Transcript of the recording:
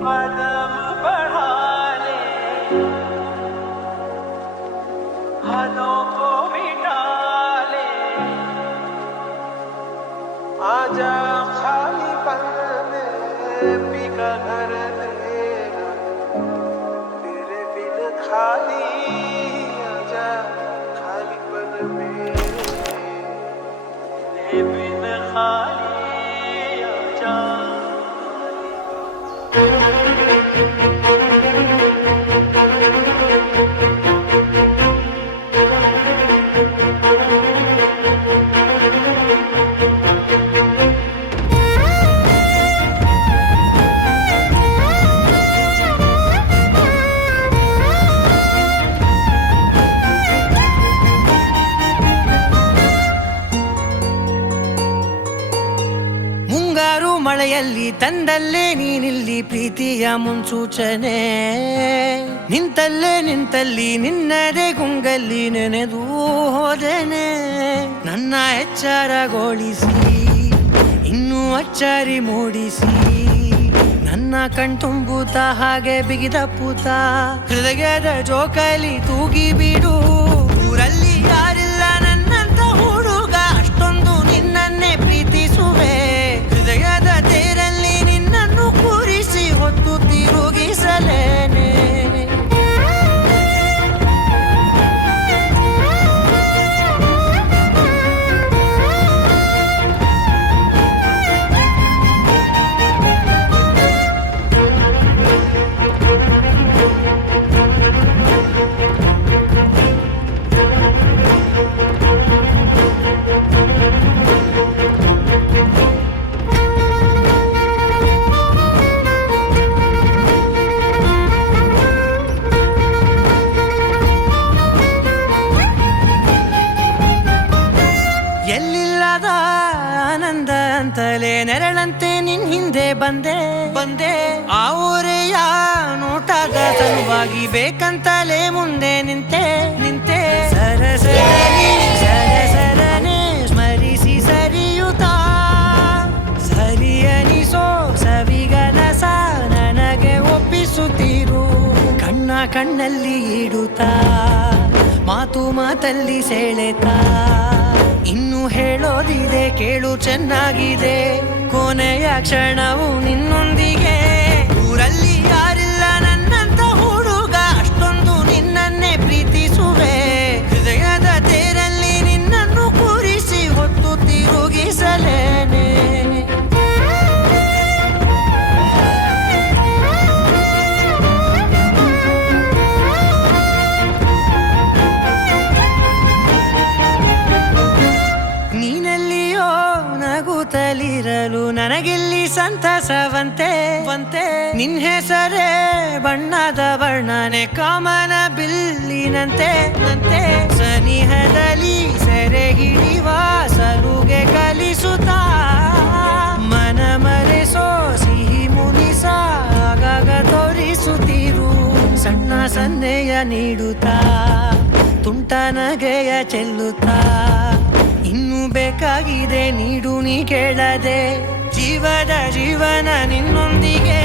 कदम बढ़ा ले, हदों को मिटा ले, आजा खाली पन में पिघा कर देगा तेरे बिन खाली, आजा खाली पन में तेरे बिन खाली आजा। ಮುಂಗಾರು ಮಳೆಯಲ್ಲಿ ತಂದಲ್ಲೇ ನೀನಿಲ್ಲಿ ಪ್ರೀತಿಯ ಮುನ್ಸೂಚನೆ, ನಿಂತಲ್ಲಿ ನಿನ್ನದೇ ಗುಂಗಲ್ಲಿ ನೆನೆದು ಹೋದೆನೆ. ನನ್ನ ಎಚ್ಚರಗೊಳಿಸಿ ಇನ್ನೂ ಅಚ್ಚರಿ ಮೂಡಿಸಿ, ನನ್ನ ಕಣ್ತುಂಬುತ್ತ ಹಾಗೆ ಬಿಗಿದ ಪೂತ ಹೃದಯದ ಜೋಕಾಲಿ ತೂಗಿ ಬಿಡು. ಊರಲ್ಲಿ ಯಾರಿಲ್ಲ ನನ್ನಂತ ಹುಡುಗ, ಅಷ್ಟೊಂದು ನಿನ್ನನ್ನೇ ಪ್ರೀತಿಸುವೆ. ಹೃದಯದ ತೇರಲ್ಲಿ ನಿನ್ನನ್ನು ಕೂರಿಸಿ ಹೊತ್ತು ತಿರುಗಿಸಲೇನೆ. ಎಲ್ಲಿಲ್ಲದ ಆನಂದ ಅಂತಲೇ ನೆರಳಂತೆ ನಿನ್ ಹಿಂದೆ ಬಂದೆ. ಆ ಊರೆಯ ನೋಟಾದ ಸಲುವಾಗಿ ಬೇಕಂತಲೇ ಮುಂದೆ ನಿಂತೆ. ಸರಸರನೆ ಸ್ಮರಿಸಿ ಸರಿಯುತ್ತಾ, ಸರಿಯನಿಸೋ ಸವಿಗನಸ ನನಗೆ ಒಪ್ಪಿಸುತ್ತೀರು. ಕಣ್ಣಲ್ಲಿ ಇಡುತ್ತಾ, ಮಾತಲ್ಲಿ ಸೆಳೆತಾ, ಇನ್ನು ಹೇಳೋದಿದೆ ಕೇಳು ಚೆನ್ನಾಗಿದೆ. ಕೊನೆಯ ಕ್ಷಣವು ನಿನ್ನೊಂದಿಗೆ. ಊರಲ್ಲಿ ಯಾರಿಲ್ಲ ನನ್ನಂತ ಹುಡುಗ, ಅಷ್ಟೊಂದು ನಿನ್ನನ್ನೇ ಪ್ರೀತಿಸುವೆ. ಹೃದಯದ ತೇರಲ್ಲಿ ನಿನ್ನನ್ನು ಕೂರಿಸಿ ಹೊತ್ತು ತಿರುಗಿಸಲೇನೆ. ನೀನೆಲ್ಲಿಯೋ ನಗುತ್ತಲಿರಲು ನನಗಿಲ್ಲಿ ಸಂತಸವಂತೆ. ನಿನ್ ಹೆಸರೇ ಬಣ್ಣದ ವರ್ಣನೆ ಕಾಮನ ಬಿಲ್ಲಿನಂತೆ. ಸನಿಹದಲ್ಲಿ ಸೆರೆ ಹಿಡಿಯುವ ಸಲುಗೆ ಕಲಿಸುತ್ತಾ, ಮನ ಮರೆಸೋ ಸಿಹಿ ಮುನಿಸ ಆಗಾಗ ತೋರಿಸುತ್ತೀರು. ಸಣ್ಣ ಸನ್ನೆಯ ನೀಡುತ್ತಾ, ತುಂಟ ನಗೆಯ ಚೆಲ್ಲುತ್ತಾ, ಇನ್ನೂ ಬೇಕಾಗಿದೆ ನೀಡು ನೀ ಕೇಳದೆ. ಜೀವನ ನಿನ್ನೊಂದಿಗೆ.